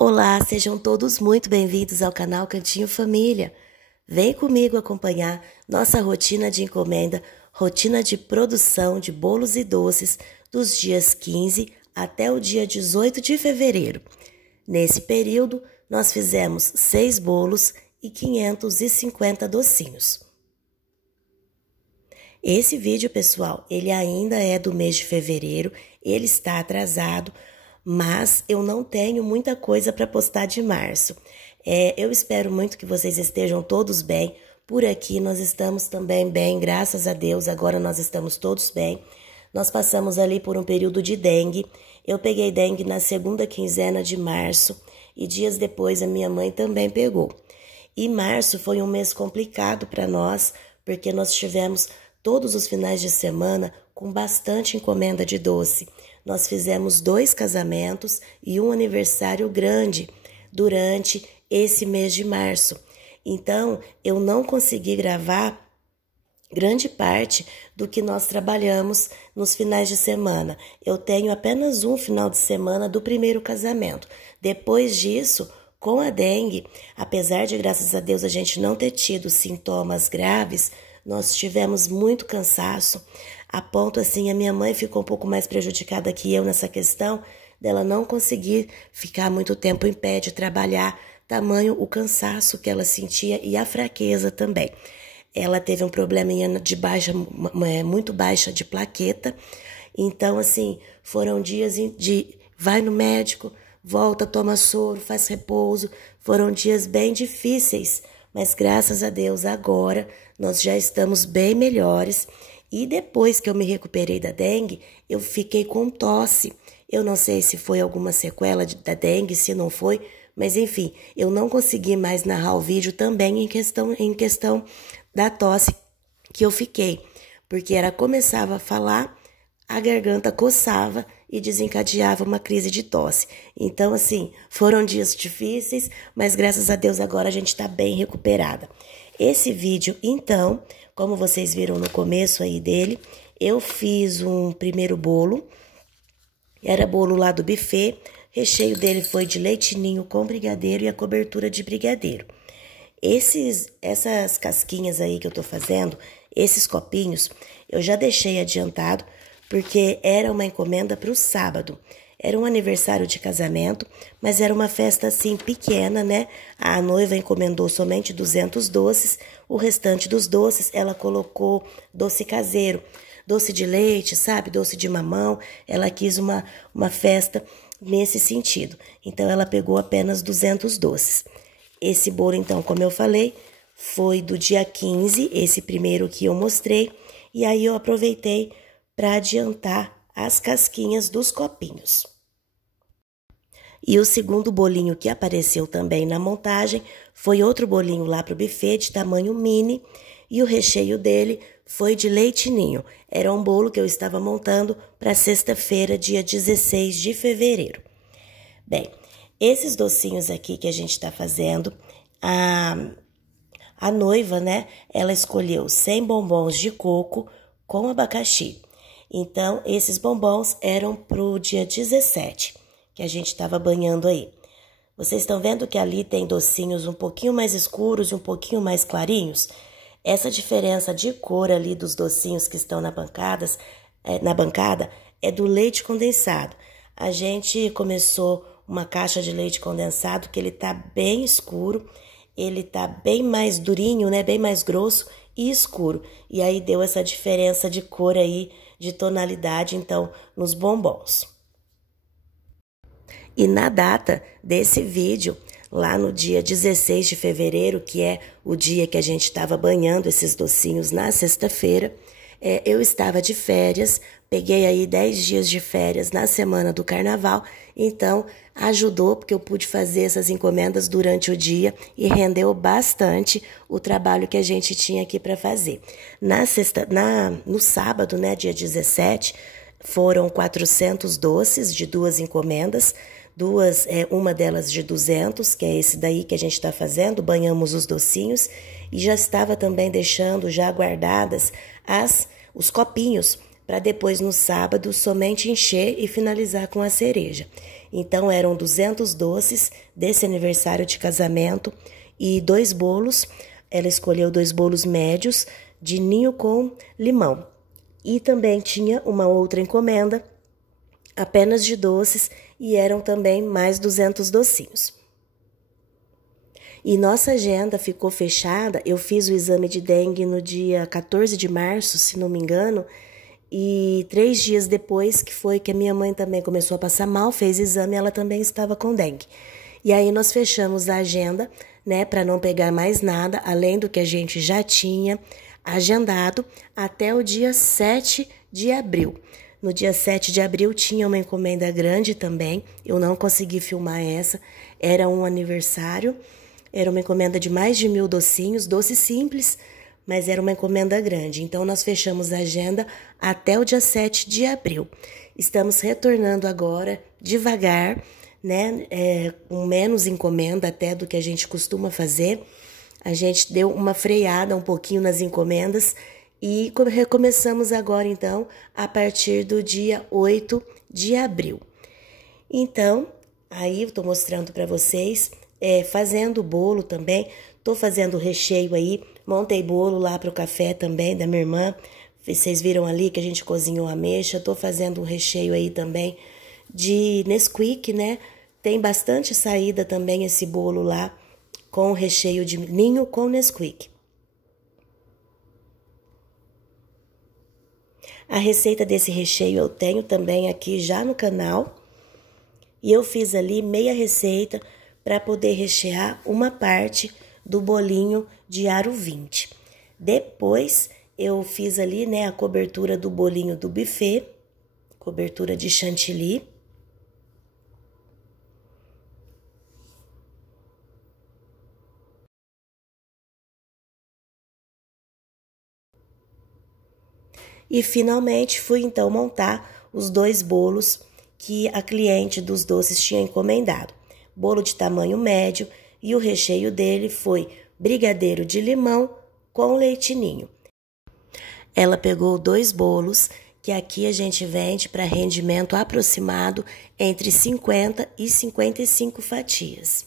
Olá, sejam todos muito bem-vindos ao canal Cantinho Família. Vem comigo acompanhar nossa rotina de encomenda, rotina de produção de bolos e doces dos dias 15 até o dia 18 de fevereiro. Nesse período, nós fizemos 6 bolos e 550 docinhos. Esse vídeo, pessoal, ele ainda é do mês de fevereiro, ele está atrasado, mas eu não tenho muita coisa para postar de março. Eu espero muito que vocês estejam todos bem. Por aqui nós estamos também bem, graças a Deus, agora nós estamos todos bem. Nós passamos ali por um período de dengue. Eu peguei dengue na segunda quinzena de março e dias depois a minha mãe também pegou. E março foi um mês complicado para nós, porque nós tivemos todos os finais de semana com bastante encomenda de doce. Nós fizemos 2 casamentos e um aniversário grande durante esse mês de março. Então, eu não consegui gravar grande parte do que nós trabalhamos nos finais de semana. Eu tenho apenas um final de semana do primeiro casamento. Depois disso, com a dengue, apesar de, graças a Deus, a gente não ter tido sintomas graves, nós tivemos muito cansaço, a ponto assim, a minha mãe ficou um pouco mais prejudicada que eu nessa questão, dela não conseguir ficar muito tempo em pé de trabalhar, tamanho o cansaço que ela sentia e a fraqueza também. Ela teve um probleminha de muito baixa de plaqueta, então assim, foram dias de vai no médico, volta, toma soro, faz repouso, foram dias bem difíceis, mas graças a Deus agora nós já estamos bem melhores. E depois que eu me recuperei da dengue, eu fiquei com tosse. Eu não sei se foi alguma sequela da dengue, se não foi, mas enfim, eu não consegui mais narrar o vídeo também em questão da tosse que eu fiquei, porque começava a falar, a garganta coçava e desencadeava uma crise de tosse. Então, assim, foram dias difíceis, mas graças a Deus agora a gente tá bem recuperada. Esse vídeo, então, como vocês viram no começo aí dele, eu fiz um primeiro bolo, era bolo lá do buffet, recheio dele foi de leite ninho com brigadeiro e a cobertura de brigadeiro. Essas casquinhas aí que eu tô fazendo, esses copinhos, eu já deixei adiantado, porque era uma encomenda para o sábado. Era um aniversário de casamento, mas era uma festa assim pequena, né? A noiva encomendou somente 200 doces, o restante dos doces ela colocou doce caseiro, doce de leite, sabe? Doce de mamão. Ela quis uma festa nesse sentido. Então, ela pegou apenas 200 doces. Esse bolo, então, como eu falei, foi do dia 15, esse primeiro que eu mostrei, e aí eu aproveitei para adiantar as casquinhas dos copinhos. E o segundo bolinho que apareceu também na montagem foi outro bolinho lá para o buffet de tamanho mini e o recheio dele foi de leite ninho. Era um bolo que eu estava montando para sexta-feira, dia 16 de fevereiro. Bem, esses docinhos aqui que a gente está fazendo, a noiva, né, ela escolheu 100 bombons de coco com abacaxi. Então, esses bombons eram para o dia 17, que a gente estava banhando aí. Vocês estão vendo que ali tem docinhos um pouquinho mais escuros e um pouquinho mais clarinhos? Essa diferença de cor ali dos docinhos que estão na bancada é do leite condensado. A gente começou uma caixa de leite condensado que ele tá bem escuro, ele tá bem mais durinho, né, bem mais grosso e escuro. E aí deu essa diferença de cor aí, de tonalidade, então, nos bombons. E na data desse vídeo, lá no dia 16 de fevereiro, que é o dia que a gente estava banhando esses docinhos na sexta-feira, eu estava de férias, peguei aí 10 dias de férias na semana do carnaval, então ajudou porque eu pude fazer essas encomendas durante o dia e rendeu bastante o trabalho que a gente tinha aqui para fazer. No sábado, né, dia 17, foram 400 doces de 2 encomendas, uma delas de 200, que é esse daí que a gente está fazendo, banhamos os docinhos e já estava também deixando já guardadas os copinhos para depois no sábado somente encher e finalizar com a cereja. Então eram 200 doces desse aniversário de casamento e 2 bolos. Ela escolheu 2 bolos médios de ninho com limão. E também tinha uma outra encomenda apenas de doces e eram também mais 200 docinhos. E nossa agenda ficou fechada. Eu fiz o exame de dengue no dia 14 de março, se não me engano, e 3 dias depois, que foi que a minha mãe também começou a passar mal, fez exame, ela também estava com dengue. E aí nós fechamos a agenda, né, para não pegar mais nada, além do que a gente já tinha agendado, até o dia 7 de abril. No dia 7 de abril tinha uma encomenda grande também, eu não consegui filmar essa, era um aniversário, era uma encomenda de mais de 1000 docinhos, doces simples, mas era uma encomenda grande. Então, nós fechamos a agenda até o dia 7 de abril. Estamos retornando agora, devagar, né? Com menos encomenda até do que a gente costuma fazer. A gente deu uma freada um pouquinho nas encomendas e recomeçamos agora, então, a partir do dia 8 de abril. Então, aí eu tô mostrando para vocês, fazendo o bolo também. Tô fazendo o recheio aí, montei bolo lá pro café também da minha irmã. Vocês viram ali que a gente cozinhou ameixa. Tô fazendo um recheio aí também de Nesquik, né? Tem bastante saída também esse bolo lá com recheio de ninho com Nesquik. A receita desse recheio eu tenho também aqui já no canal. E eu fiz ali meia receita para poder rechear uma parte do bolinho de aro 20. Depois eu fiz ali, né, a cobertura do bolinho do buffet, cobertura de chantilly. E finalmente fui então montar os 2 bolos que a cliente dos doces tinha encomendado. Bolo de tamanho médio e o recheio dele foi brigadeiro de limão com leite ninho. Ela pegou 2 bolos que aqui a gente vende para rendimento aproximado entre 50 e 55 fatias.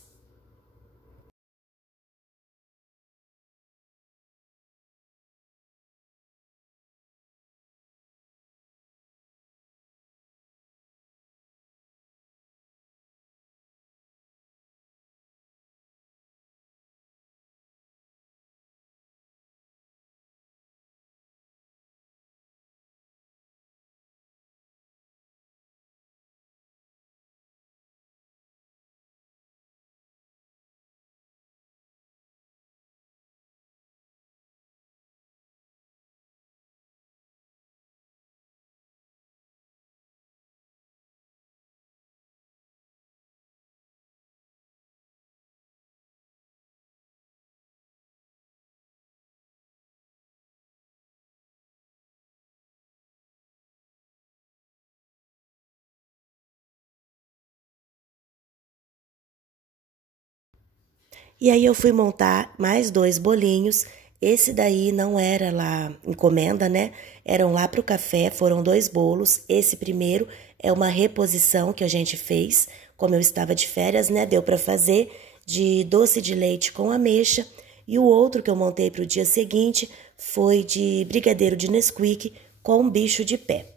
E aí eu fui montar mais 2 bolinhos. Esse daí não era lá encomenda, né? Eram lá pro café, foram 2 bolos. Esse primeiro é uma reposição que a gente fez. Como eu estava de férias, né? Deu para fazer de doce de leite com ameixa. E o outro que eu montei pro dia seguinte foi de brigadeiro de Nesquik com bicho de pé.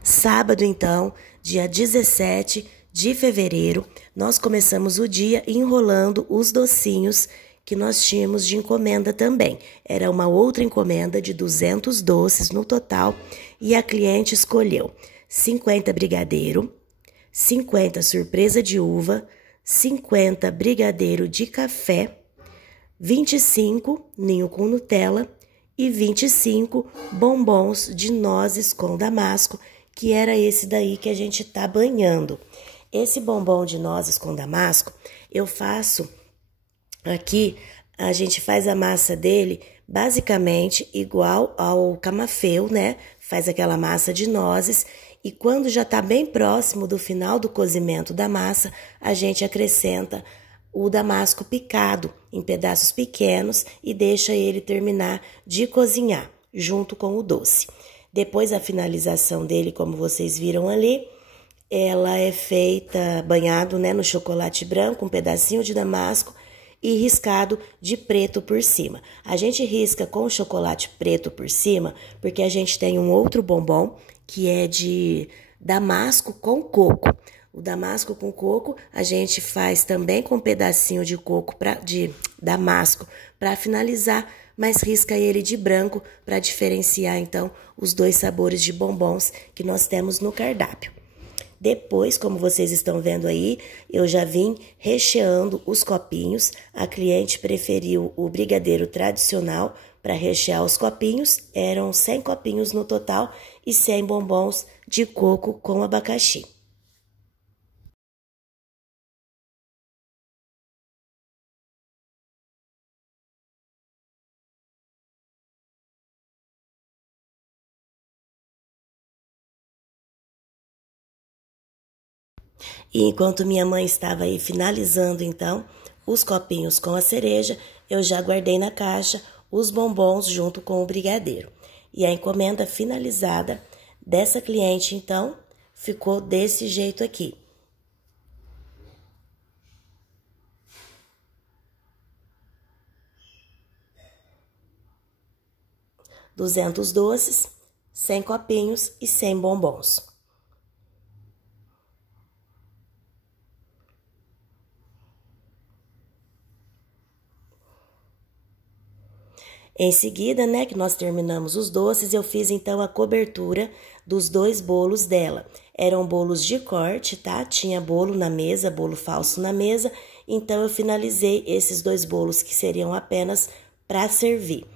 Sábado, então, dia 17 de fevereiro, nós começamos o dia enrolando os docinhos que nós tínhamos de encomenda também. Era uma outra encomenda de 200 doces no total e a cliente escolheu 50 brigadeiro, 50 surpresa de uva, 50 brigadeiro de café, 25 ninho com Nutella e 25 bombons de nozes com damasco, que era esse daí que a gente tá banhando. Esse bombom de nozes com damasco, eu faço aqui, a gente faz a massa dele basicamente igual ao camafeu, né? Faz aquela massa de nozes e quando já tá bem próximo do final do cozimento da massa, a gente acrescenta o damasco picado em pedaços pequenos e deixa ele terminar de cozinhar junto com o doce. Depois a finalização dele, como vocês viram ali, ela é feita banhado, né, no chocolate branco, um pedacinho de damasco e riscado de preto por cima. A gente risca com o chocolate preto por cima porque a gente tem um outro bombom que é de damasco com coco. O damasco com coco a gente faz também com um pedacinho de coco de damasco para finalizar, mas risca ele de branco para diferenciar então os dois sabores de bombons que nós temos no cardápio. Depois, como vocês estão vendo aí, eu já vim recheando os copinhos. A cliente preferiu o brigadeiro tradicional para rechear os copinhos. Eram 100 copinhos no total e 100 bombons de coco com abacaxi. E enquanto minha mãe estava aí finalizando, então, os copinhos com a cereja, eu já guardei na caixa os bombons junto com o brigadeiro. E a encomenda finalizada dessa cliente, então, ficou desse jeito aqui. $200 doces, 100 copinhos e 100 bombons. Em seguida, né, que nós terminamos os doces, eu fiz então a cobertura dos dois bolos dela. Eram bolos de corte, tá? Tinha bolo na mesa, bolo falso na mesa. Então, eu finalizei esses dois bolos que seriam apenas para servir.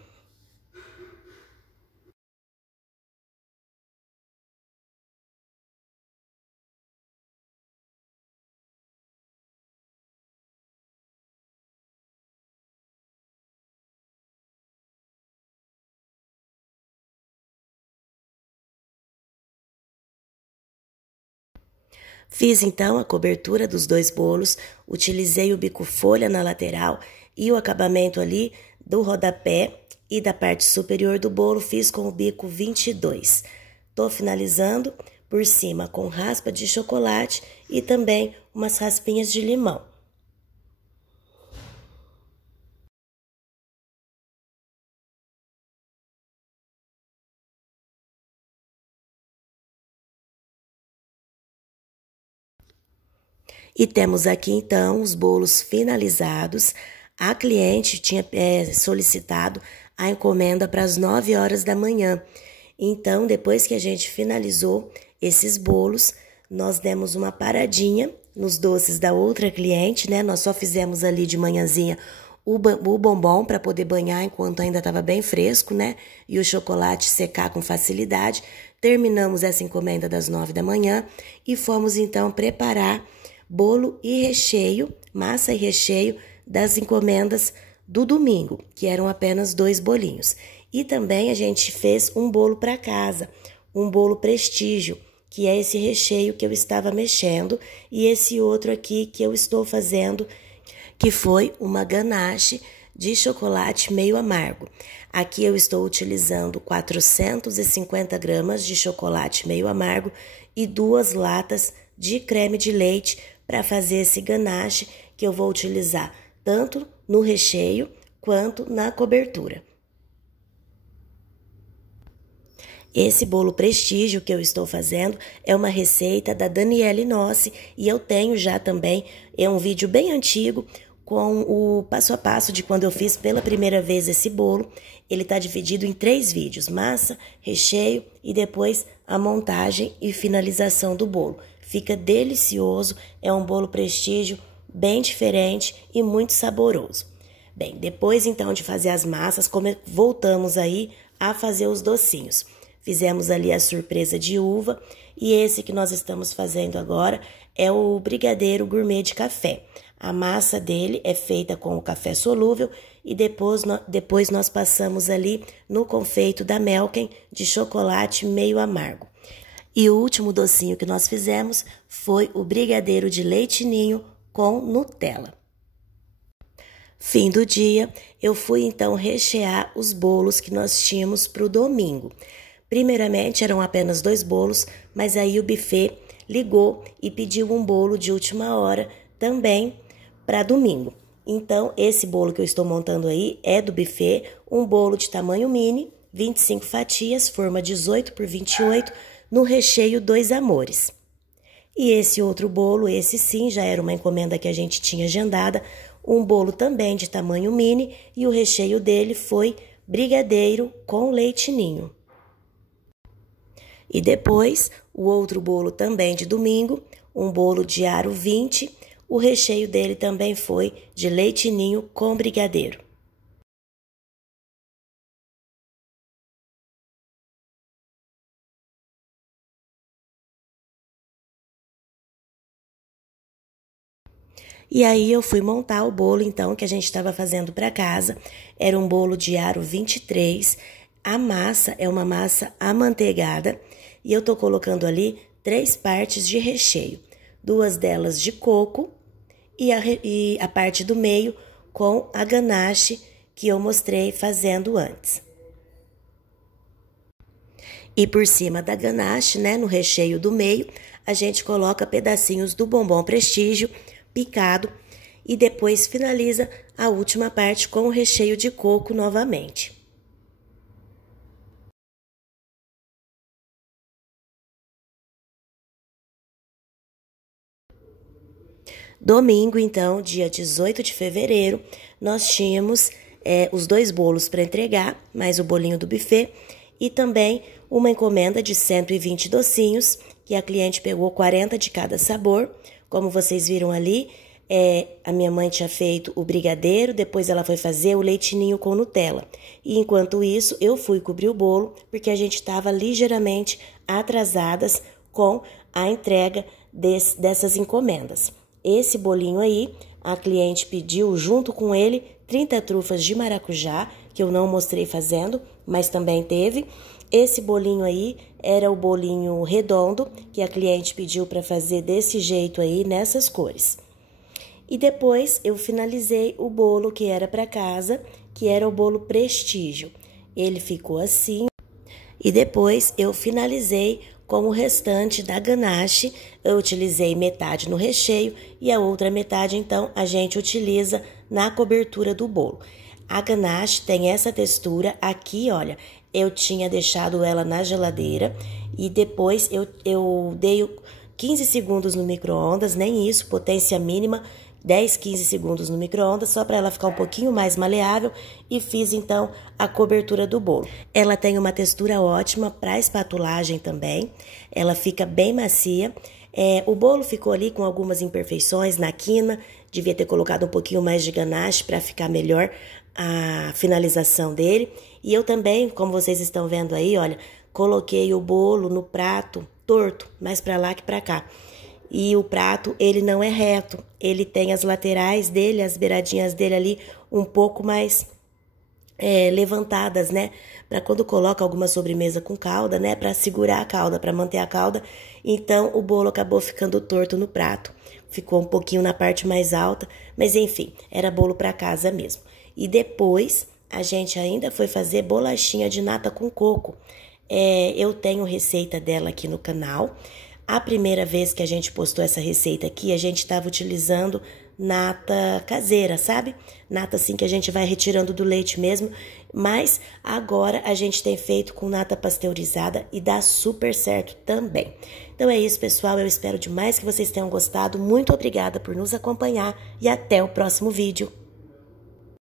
Fiz então a cobertura dos dois bolos, utilizei o bico folha na lateral e o acabamento ali do rodapé e da parte superior do bolo fiz com o bico 22. Tô finalizando por cima com raspa de chocolate e também umas raspinhas de limão. E temos aqui, então, os bolos finalizados. A cliente tinha solicitado a encomenda para as 9 horas da manhã. Então, depois que a gente finalizou esses bolos, nós demos uma paradinha nos doces da outra cliente, né? Nós só fizemos ali de manhãzinha o bombom para poder banhar enquanto ainda estava bem fresco, né? E o chocolate secar com facilidade. Terminamos essa encomenda das 9 da manhã e fomos, então, preparar bolo e recheio, massa e recheio das encomendas do domingo, que eram apenas 2 bolinhos. E também a gente fez um bolo para casa, um bolo prestígio, que é esse recheio que eu estava mexendo, e esse outro aqui que eu estou fazendo, que foi uma ganache de chocolate meio amargo. Aqui eu estou utilizando 450 gramas de chocolate meio amargo e 2 latas de creme de leite para fazer esse ganache que eu vou utilizar tanto no recheio quanto na cobertura. Esse bolo prestígio que eu estou fazendo é uma receita da Daniele Nossi e eu tenho já também, é um vídeo bem antigo, com o passo a passo de quando eu fiz pela primeira vez esse bolo. Ele está dividido em 3 vídeos: massa, recheio e depois a montagem e finalização do bolo. Fica delicioso, é um bolo prestígio, bem diferente e muito saboroso. Bem, depois então de fazer as massas, voltamos aí a fazer os docinhos. Fizemos ali a surpresa de uva e esse que nós estamos fazendo agora é o brigadeiro gourmet de café. A massa dele é feita com o café solúvel e depois nós passamos ali no confeito da Melken de chocolate meio amargo. E o último docinho que nós fizemos foi o brigadeiro de leite ninho com Nutella. Fim do dia, eu fui então rechear os bolos que nós tínhamos para o domingo. Primeiramente eram apenas 2 bolos, mas aí o buffet ligou e pediu um bolo de última hora também para domingo. Então, esse bolo que eu estou montando aí é do buffet, um bolo de tamanho mini, 25 fatias, forma 18 por 28, no recheio 2 amores. E esse outro bolo, esse sim, já era uma encomenda que a gente tinha agendada, um bolo também de tamanho mini, e o recheio dele foi brigadeiro com leite ninho. E depois, o outro bolo também de domingo, um bolo de aro 20, o recheio dele também foi de leite ninho com brigadeiro. E aí eu fui montar o bolo, então, que a gente estava fazendo para casa. Era um bolo de aro 23. A massa é uma massa amanteigada e eu tô colocando ali 3 partes de recheio. 2 delas de coco e a parte do meio com a ganache que eu mostrei fazendo antes. E por cima da ganache, né, no recheio do meio, a gente coloca pedacinhos do bombom prestígio picado e depois finaliza a última parte com o recheio de coco novamente. Domingo, então, dia 18 de fevereiro, nós tínhamos os 2 bolos para entregar, mais o bolinho do buffet e também uma encomenda de 120 docinhos, que a cliente pegou 40 de cada sabor. Como vocês viram ali, a minha mãe tinha feito o brigadeiro, depois ela foi fazer o leite ninho com Nutella. E enquanto isso, eu fui cobrir o bolo, porque a gente estava ligeiramente atrasadas com a entrega dessas encomendas. Esse bolinho aí, a cliente pediu junto com ele 30 trufas de maracujá, que eu não mostrei fazendo, mas também teve. Esse bolinho aí era o bolinho redondo, que a cliente pediu para fazer desse jeito aí, nessas cores. E depois eu finalizei o bolo que era para casa, que era o bolo prestígio. Ele ficou assim. E depois eu finalizei com o restante da ganache. Eu utilizei metade no recheio e a outra metade, então, a gente utiliza na cobertura do bolo. A ganache tem essa textura aqui, olha, eu tinha deixado ela na geladeira e depois eu dei 15 segundos no micro-ondas, nem isso, potência mínima, 10, 15 segundos no micro-ondas, só para ela ficar um pouquinho mais maleável, e fiz então a cobertura do bolo. Ela tem uma textura ótima para espatulagem também, ela fica bem macia. O bolo ficou ali com algumas imperfeições na quina, devia ter colocado um pouquinho mais de ganache para ficar melhor a finalização dele. E eu também, como vocês estão vendo aí, olha, coloquei o bolo no prato torto, mais para lá que para cá. E o prato, ele não é reto, ele tem as laterais dele, as beiradinhas dele ali um pouco mais levantadas, né? Para quando coloca alguma sobremesa com calda, né? Para segurar a calda, para manter a calda. Então, o bolo acabou ficando torto no prato. Ficou um pouquinho na parte mais alta, mas enfim, era bolo para casa mesmo. E depois, a gente ainda foi fazer bolachinha de nata com coco. Eu tenho receita dela aqui no canal. A primeira vez que a gente postou essa receita aqui, a gente estava utilizando nata caseira, sabe? Nata assim que a gente vai retirando do leite mesmo, mas agora a gente tem feito com nata pasteurizada e dá super certo também. Então é isso, pessoal, eu espero demais que vocês tenham gostado. Muito obrigada por nos acompanhar e até o próximo vídeo.